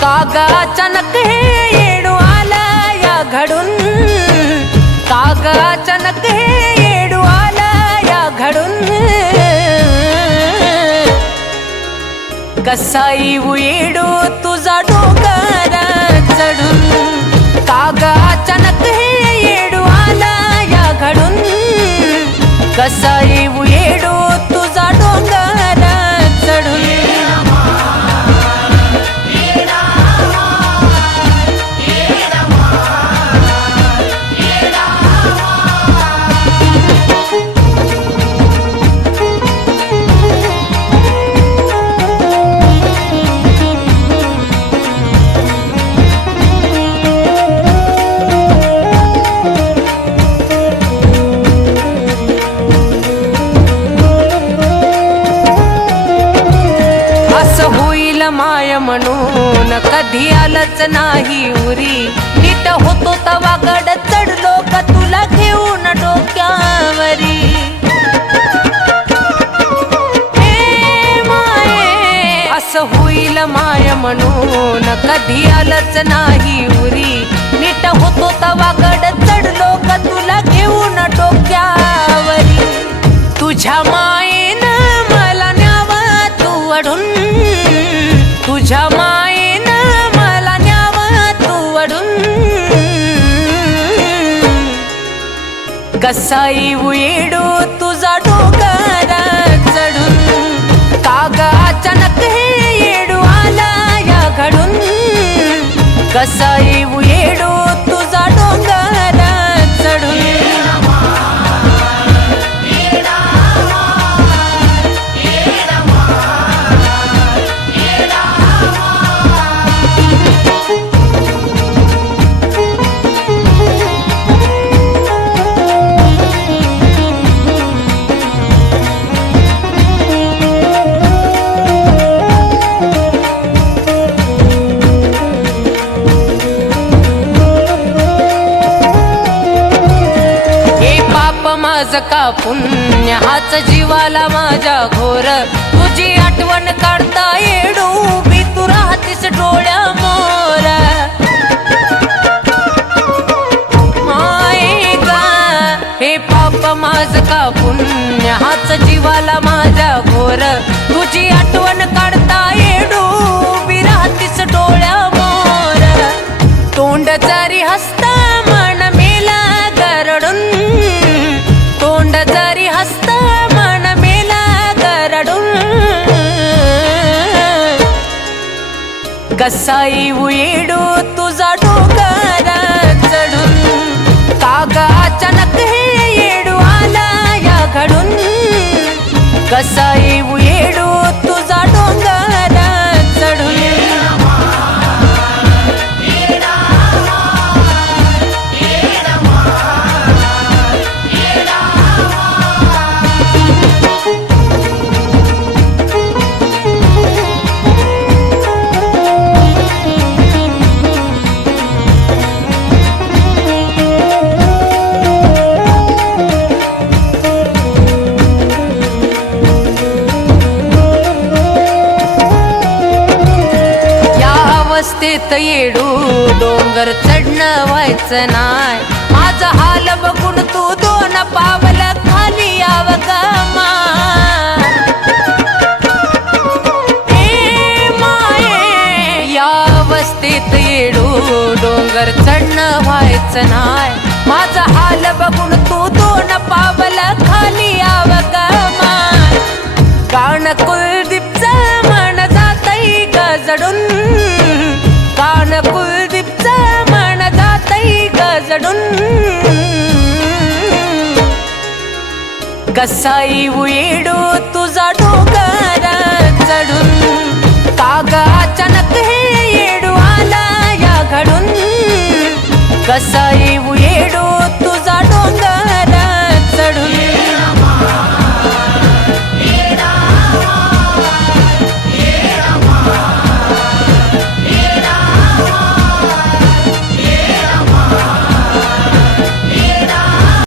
कागा अचानक हे येडू आलं या घडून, कागा अचानक हे येडू आलं या घडून, कसा येऊ येडू तुझा डोंगर चढून, कागा अचानक हे येडू आलं या घडून, कसा येऊ येडू तुझा डोंगर चढून. माय म्हणून कधी आलंच नाही उरी, नीट होतो तवा गड चढलो का तुला घेऊन डोक्यावरी. हे माये असं होईल माय म्हणून कधी आलंच नाही उरी, नीट होतो तवा गड चढलो का तुला घेऊन डोक्यावरी. तुझ्या मायेनं मला न्यावा तू अडून, तुझ्या मायेनं मला न्यावा तू वडून, कसा येऊ येडू तुझा डोंगर चढून, कागा अचानक हे येडू आला या घडून, कसा येऊ येडू तुझा डोंगर चढून. माझं का पुण्य हाच जीवाला माझ्या घोर, तुझी आठवण काढता येडू भी तू राहतीस डोळ्यामोर. माये गा हे पाप माझं का पुण्य हाच जीवाला माझ्या घोर, तुझी आठवण काढता येडू भी राहतीस डोळ्यामोर. तोंड जरी हसता मन मेला गरडून, तोंड जरी हसता मन मेला गरडून, कसा येऊ येडू तुझा डोंगर चढून, कागा अचानक हे येडू आला या घडून, कसा येऊ येडू तुझा डोंगर चढून. अवस्थेत येडू डोंगर चढणं व्हायचं नाय, माझा हाल बघून तू दोन पावल खाली यावं का माय. हे माये या अवस्थेत येडू डोंगर चढणं व्हायचं नाय, माझा हाल बघून तू दोन पावल खाली यावं का माय. कान कुलदीपचं मन जातंय गजडून, कान कुलदीपचं मन जातंय गजडून, कसा येऊ येडू तुझा डोंगर चढून, कागा अचानक हे येडू आला या घडून, कसा येऊ